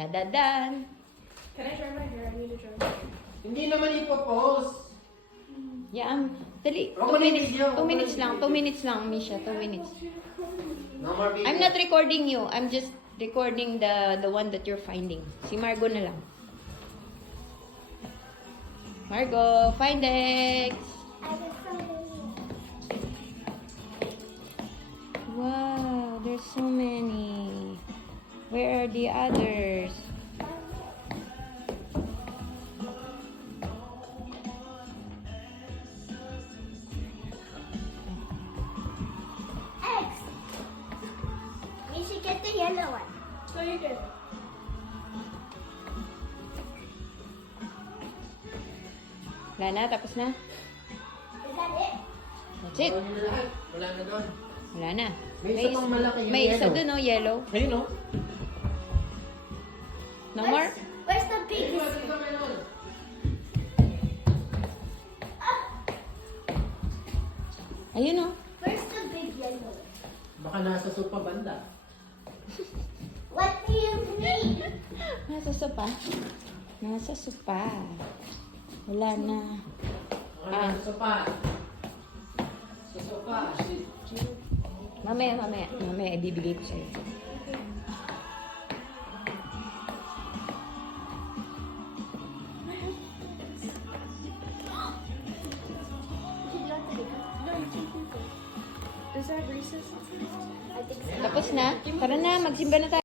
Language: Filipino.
Da-da-dan. Can I dry my hair? I need to dry my hair. Hindi naman ipopost. Yeah, dali. Huwag mo na yung video. 2 minutes lang. 2 minutes lang, Misha. 2 minutes. No more video. I'm not recording you. I'm just recording the one that you're finding. Si Margo na lang. Margo, find X. Wow, there's so many. Where are the others? X. We should get the yellow one. No, you did. Wala na, tapos na. Is that it? That's it. Gawin nyo na lahat. Wala na doon. Wala na. May isa pang malaki, yung may isa yellow. dun, oh, yellow. Ayun o. No more? Where's the big? Dito meron. Ayun, oh. Where's the big yellow? Baka nasa sopa banda. What do you mean? Nasa sopa. Nasa sopa. Wala na. Baka nasa sopa. Sa sopa. Mamaya, ibibigay ko sa'yo. No, you can keep it. Is that Reese's? I think so. Tapos na. Tara na, magsimba na tayo.